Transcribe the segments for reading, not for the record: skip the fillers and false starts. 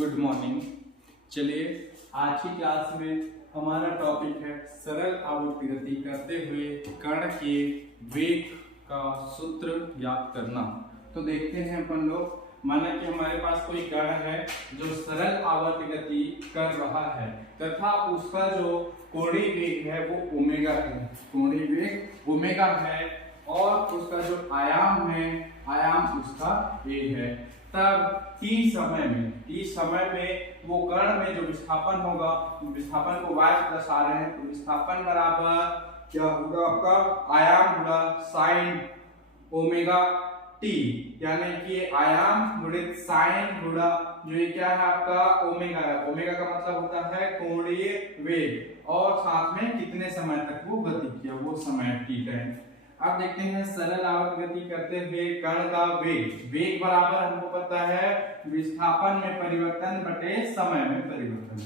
Good morning. चलिए आज की क्लास में हमारा टॉपिक है सरल आवर्त गति करते हुए कण के वेग का सूत्र ज्ञात करना। तो देखते हैं अपन लोग, माना कि हमारे पास कोई कण है जो सरल आवर्त गति कर रहा है तथा उसका जो कोणीय वेग है वो ओमेगा है, कोणीय वेग ओमेगा है और उसका जो आयाम है आयाम उसका ए है। तब t समय में वो कण में जो विस्थापन होगा, विस्थापन को y प्लस आ रहे हैं तो विस्थापन बराबर क्या होगा आपका आयाम गुणा साइन ओमेगा t, यानी कि आयाम गुणित साइन गुणा जो ये क्या है आपका ओमेगा है। ओमेगा का मतलब होता है कोणीय वेग और साथ में कितने समय तक वो गति किया वो समय t टाइम। अब देखते हैं सरल आवर्त गति करते हुए कण का वेग। वेग बराबर हमको पता है विस्थापन में परिवर्तन बटे समय में परिवर्तन।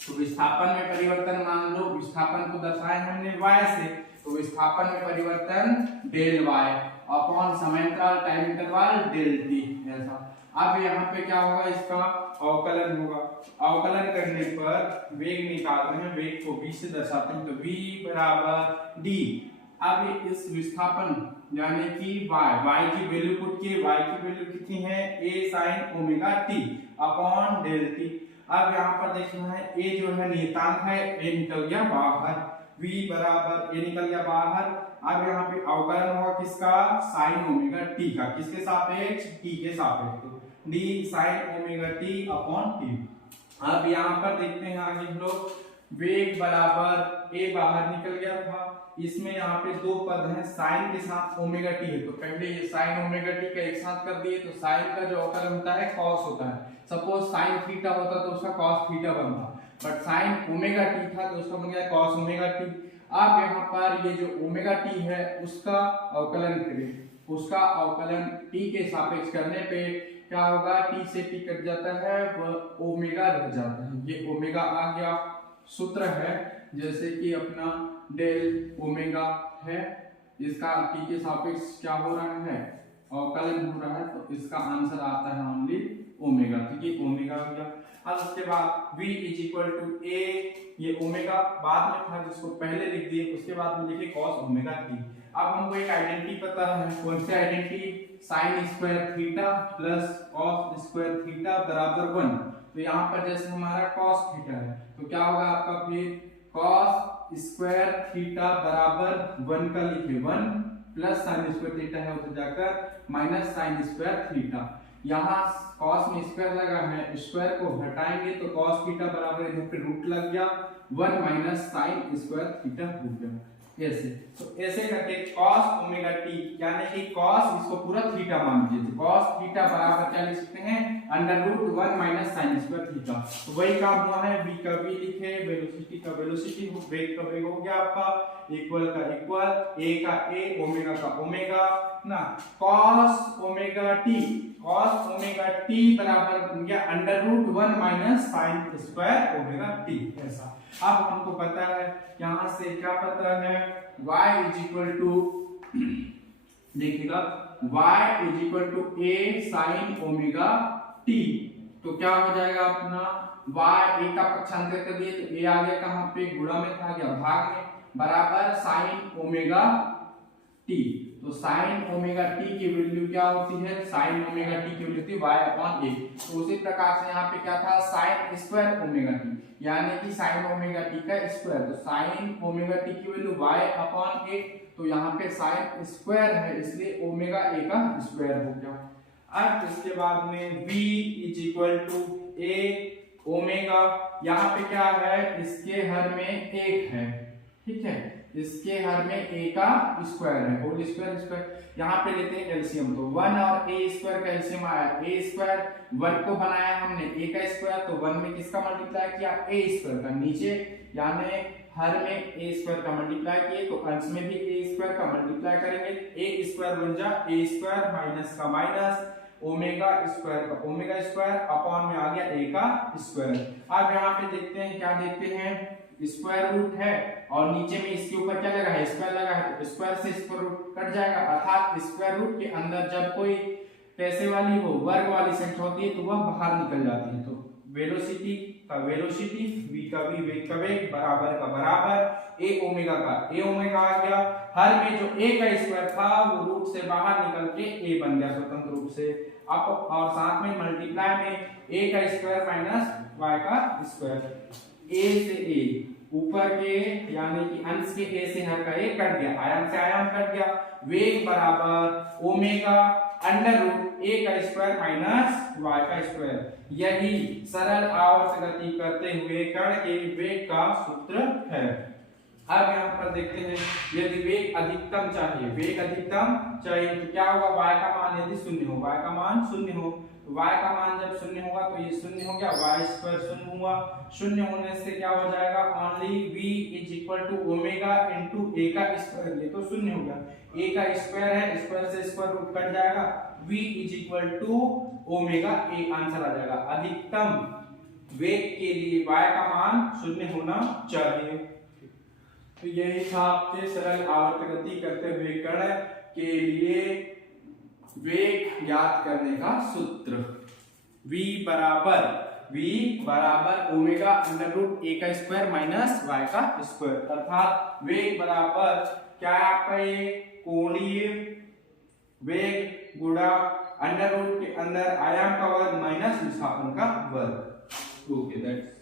तो विस्थापन में परिवर्तन मान लो, विस्थापन को दर्शाए हमने y से, तो विस्थापन में परिवर्तन डेल y अपॉन समांतराल टाइम इंटरवल डेल t ऐसा। अब यहाँ पे क्या होगा, इसका अवकलन होगा। अवकलन करने पर वेग निकाल रहे हैं, वेग को v से दर्शाते हैं तो v बराबर d। अब इस विस्थापन यानी कि y की वैल्यू पुट किए, y की वैल्यू कितनी है a sin omega t upon del t। अब यहाँ पर देखना है a जो है नियतांक है, a निकल गया बाहर, v बराबर a निकल गया बाहर। अब यहाँ पे अवकलन होगा किसका, sin ओमेगा t का, किसके सापेक्ष t के सापेक्ष, तो d sin omega t upon t। अब यहाँ पर देखते हैं आगे हम लोग, वेग बराबर a बाहर निकल गया था, इसमें यहाँ पे दो पद हैं साइन के साथ ओमेगा टी है, तो पहले ये साइन ओमेगा टी का एक साथ कर दिए, तो साइन का जो अवकलन होता है कॉस होता है। सपोज साइन थीटा होता तो उसका कॉस थीटा बनता, बट साइन ओमेगा टी था तो उसका बन गया कॉस ओमेगा टी। अब यहाँ पर ये जो ओमेगा टी है उसका अवकलन करें, उसका अवकलन टी के सापेक्ष करने पे क्या होगा, टी से टी कट जाता है वह ओमेगा रह जाता है, ये ओमेगा आ गया। सूत्र है जैसे कि अपना डेल ओमेगा है, इसका टी के सापेक्ष क्या हो रहा है अवकलन हो रहा है, तो इसका आंसर आता है ओनली ओमेगा, ठीक है ओमेगा हो गया। अब उसके बाद v is equal to a, ये ओमेगा बाद में था जिसको पहले लिख दिए, उसके बाद में लिखे cos ओमेगा t। अब हमको एक आइडेंटिटी पता है, कौन सी identity, sine square theta plus cos square theta बराबर 1। तो यहाँ पर जैसे हमारा cos थीटा है तो क्या होगा आपका फिर cos स्क्वायर थीटा बराबर 1 का लिखे 1 प्लस साइन स्क्वायर थीटा है उधर जाकर माइनस साइन स्क्वायर थीटा। यहाँ cos में स्क्वायर लगा है, स्क्वायर को हटाएंगे तो cos थीटा बराबर इधर पे रूट लग गया 1 माइनस साइन स्क्वायर थीटा हो गया ऐसे। तो ऐसे करके cos ओमेगा t यानी कि cos इसको पूरा थीटा मान लीजिए, तो cos थीटा बराबर क्या लिख सकते हैं under root 1 minus sine square theta. तो वही काम हुआ है, v का v लिखे, वेलोसिटी का वेलोसिटी, वेग का वेग हो गया आपका, इक्वल का इक्वल, a का a, ओमेगा का ओमेगा ना, cos ओमेगा t बराबर बन गया under root 1 minus sine square omega t ऐसा। अब हमको पता है यहाँ से क्या पता है, y इज इक्वल टू देखिएगा y is equal to a sine omega t, तो क्या हो जाएगा अपना y a का पक्षांतर कर दिए तो a आ गया कहाँ पे गुणा में था, गया भाग में, बराबर साइन ओमेगा t। तो साइन ओमेगा t की वैल्यू क्या होती है, साइन ओमेगा t की वैल्यू होती है y अपॉन a। तो उसी प्रकार से यहाँ पे क्या था साइन स्क्वायर ओमेगा t यानी कि साइन ओमेगा t का स्क्वायर, तो साइन ओमेगा t की वैल्यू y अपॉन a, तो यहाँ पे साइन स्क्वायर है इसलिए ओमेगा a का स्क्वायर हो गया। अब इसके बाद में v is equal to a omega, यहाँ पे क्या है इसके हर में 1 है, ठीक है, इसके हर में a का स्क्वायर है, होल स्क्वायर स्क्वायर, यहाँ पे लेते हैं एलसीएम, तो 1 और a स्क्वायर का एलसीएम आया a स्क्वायर, 1 को बनाया हमने a का स्क्वायर, तो 1 में किसका मल्टीप्लाई किया a स्क्वायर का, नीचे यानी हर में a स्क्वायर का मल्टीप्लाई किए तो अंश में भी a स्क्वायर का मल्टीप्लाई करेंगे, a स्क्वायर बन जा a स्क्वायर माइनस का माइनस ओमेगा स्क्वायर का ओमेगा स्क्वायर अपॉन में आ गया a का स्क्वायर। अब यहाँ पे देखते हैं क्या देखते हैं, स्क्वायर रूट है और नीचे में इसके ऊपर क्या लगा है स्क्वायर लगा है, तो स्क्वायर से स्क्वायर रूट कट जाएगा, अर्थात स्क्वायर रूट के अंदर जब कोई कैसे वाली हो वर्ग वाली संख्या होती है तो वह बाहर निकल जाती है, तो वेलोसिटी का वेलोसिटी, v का v वेग का वेग, बराबर का बराबर, a ओमेगा का a ओमेगा आ गया। हर में जो a का स्क्वायर था वो रूट से बाहर निकल के a बन गया स्वतंत्र रूप से। अब और साथ में मल्टीप्लाई में a का स्क्वायर माइनस y का स्क्वायर, a से a ऊपर के यानी कि अंश के a से हर का a कट गया, आयाम से आयाम कट गया, वेग बराबर ओमेगा अंडर रूट a का स्क्वायर माइनस y का स्क्वायर। यही सरल आवर्त गति करते हुए कण के वेग का सूत्र है। अब यहाँ पर देखते हैं, यदि वेग अधिकतम चाहिए, वेग अधिकतम चाहिए तो क्या होगा, y का मान यदि शून्य हो, y का मान शून्य हो, तो y का मान जब शून्य होगा तो ये शून्य हो गया, y स्क्वायर शून्य हुआ, शून्य होने से क्या हो जाएगा, only v is equal to omega into a का स्क्वायर, ये तो शून्य हो गया, a का स्क्वायर है, स्क्वायर से स्क्वायर रूट कट जाएगा, v is equal to omega a answer आ जाएगा। अधिकतम वेग के लिए y का मान शून्य होना चाहिए। तो यही था आपके सरल आवर्त गति करते हुए कण के लिए वेग ज्ञात करने का सूत्र। v बराबर ओमेगा अंडर रूट a का स्क्वायर माइनस y का स्क्वायर, अर्थात वेग बराबर क्या है आपका, ये कोणीय वेग गुणा अंडर रूट के अंदर आयाम का वर्ग माइनस विस्थापन का वर्ग। Okay that's